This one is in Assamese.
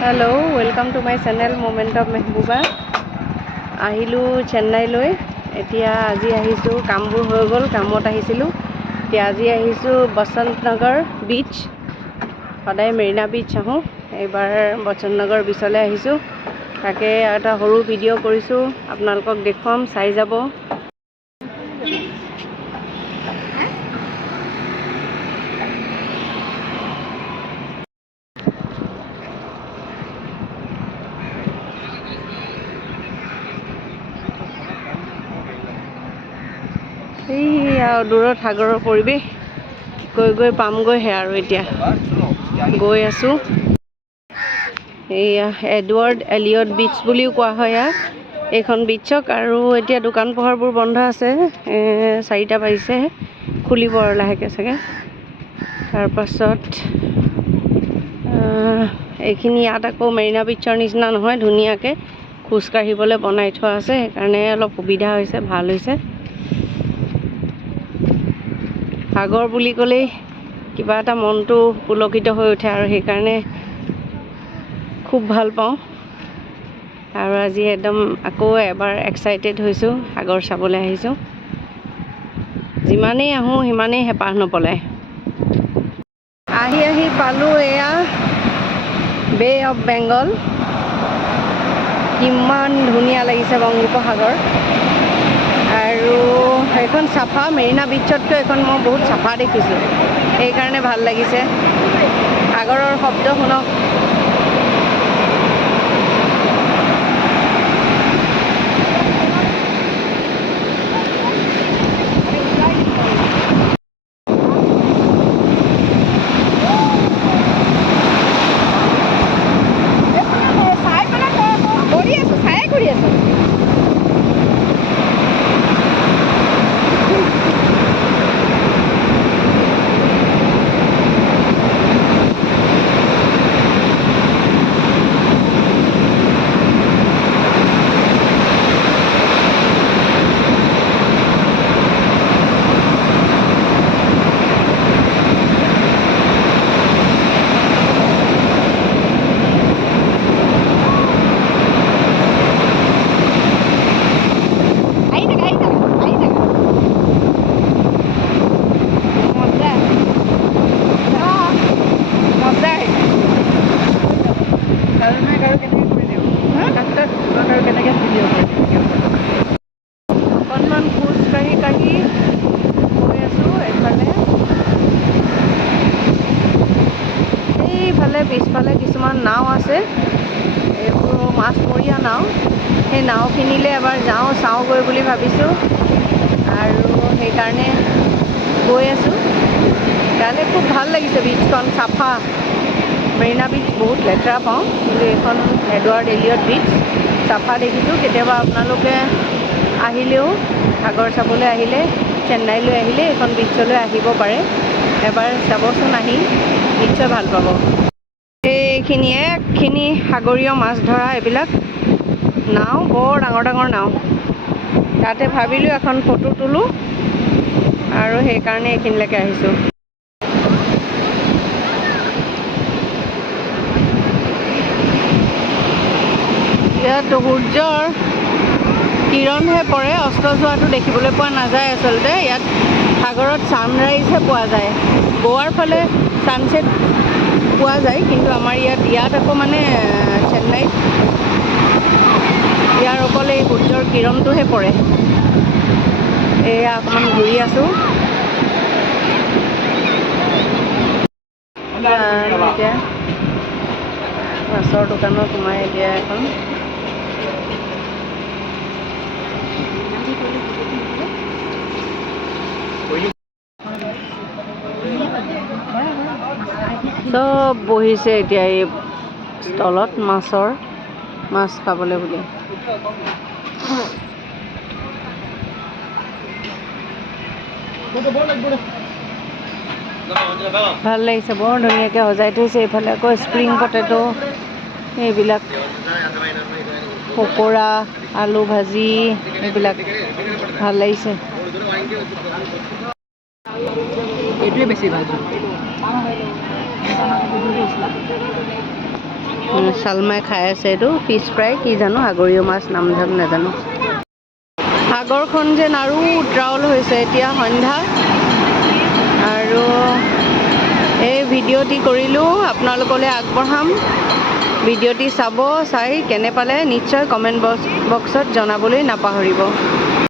hello welcome to my channel moment of Mehbooba আহিলোঁ চেন্নাইলৈ এতিয়া আজি আহিছোঁ কামবোৰ হৈ গ'ল কামত আহিছিলোঁ এতিয়া আজি আহিছোঁ বসন্ত নগৰ বিচ সদায় মেৰিনা বিচ আহোঁ এইবাৰ বসন্ত নগৰ বিচলৈ আহিছোঁ তাকে এটা সৰু ভিডিঅ' কৰিছোঁ আপোনালোকক দেখুৱাম চাই যাব দূৰত সাগৰৰ পৰিৱেশ গৈ গৈ পামগৈহে আৰু এতিয়া গৈ আছোঁ এইয়া এডৱাৰ্ড এলিয়ট বিচ বুলিও কোৱা হয় ইয়াক এইখন বিচক আৰু এতিয়া দোকান পোহাৰবোৰ বন্ধ আছে 4টা বাজিছে খুলিব আৰু লাহেকৈ চাগে তাৰপাছত এইখিনি ইয়াত আকৌ মেৰিনা বিচৰ নিচিনা নহয় ধুনীয়াকৈ খোজকাঢ়িবলৈ বনাই থোৱা আছে সেইকাৰণে অলপ সুবিধা হৈছে ভাল হৈছে সাগৰ বুলি ক'লেই কিবা এটা মনটো পুলকিত হৈ উঠে আৰু সেইকাৰণে খুব ভাল পাওঁ আৰু আজি একদম আকৌ এবাৰ এক্সাইটেড হৈছোঁ সাগৰ চাবলৈ আহিছোঁ যিমানেই আহোঁ সিমানেই হেঁপাহ নপলায় আহি পালোঁ এয়া বে অফ বেংগল কিমান ধুনীয়া লাগিছে বংগোপসাগৰ আৰু এইখন চাফা মেৰিনা বিচতকৈ এইখন মই বহুত চাফা দেখিছোঁ সেইকাৰণে ভাল লাগিছে সাগৰৰ শব্দ শুনক অকণমান খোজ কাঢ়ি গৈ আছোঁ এইফালে পিছফালে কিছুমান নাও আছে এইবোৰ মাছমৰীয়া নাও সেই নাওখিনিলৈ এবাৰ চাওঁগৈ বুলি ভাবিছোঁ আৰু সেইকাৰণে গৈ আছোঁ তালৈ খুব ভাল লাগিছে বিচখন চাফা মেৰিনা বিচ বহুত লেতেৰা পাওঁ কিন্তু এইখন এডৱাৰ্ড এলিয়ট বিচ চাফা দেখিছোঁ কেতিয়াবা আপোনালোকে আহিলেও সাগৰ চাবলৈ আহিলে চেন্নাইলৈ আহিলে এইখন বিচলৈ আহিব পাৰে এবাৰ চাবচোন আহি নিশ্চয় ভাল পাব একখিনি সাগৰীয় মাছ ধৰা এইবিলাক নাও বৰ ডাঙৰ নাও তাতে ভাবিলোঁ এখন ফটো তোলোঁ আৰু সেইকাৰণে এইখিনিলৈকে আহিছোঁ ইয়াত সূৰ্যৰ কিৰণহে পৰে অস্ত যোৱাটো দেখিবলৈ পোৱা নাযায় আচলতে ইয়াত সাগৰত ছানৰাইজহে পোৱা যায় গোৱাৰ ফালে ছানছেট পোৱা যায় কিন্তু আমাৰ ইয়াত আকৌ মানে চেন্নাইত ইয়াৰ অকল এই সূৰ্যৰ কিৰণটোহে পৰে এয়া অকণমান ঘূৰি আছোঁ এতিয়া মাছৰ দোকানত সোমাই এতিয়া এখন চব বহিছে এতিয়া এই ষ্টলত মাছ খাবলৈ বুলি ভাল লাগিছে বৰ ধুনীয়াকৈ সজাই থৈছে এইফালে আকৌ স্প্ৰিং পটেটো এইবিলাক পকোৰা আলু ভাজি এইবিলাক ভাল লাগিছে এইটোৱে বেছি ভাল চালমাই খাই আছে এইটো ফিছ ফ্ৰাই কি জানো সাগৰীয় মাছ নাম নাজানো সাগৰখন যেন আৰু উত্ৰাৱল হৈছে এতিয়া সন্ধ্যা আৰু এই ভিডিঅ'টি কৰিলোঁ আপোনালোকলৈ আগবঢ়াম ভিডিঅ'টি চাই কেনে পালে নিশ্চয় কমেণ্ট বক্সত জনাবলৈ নাপাহৰিব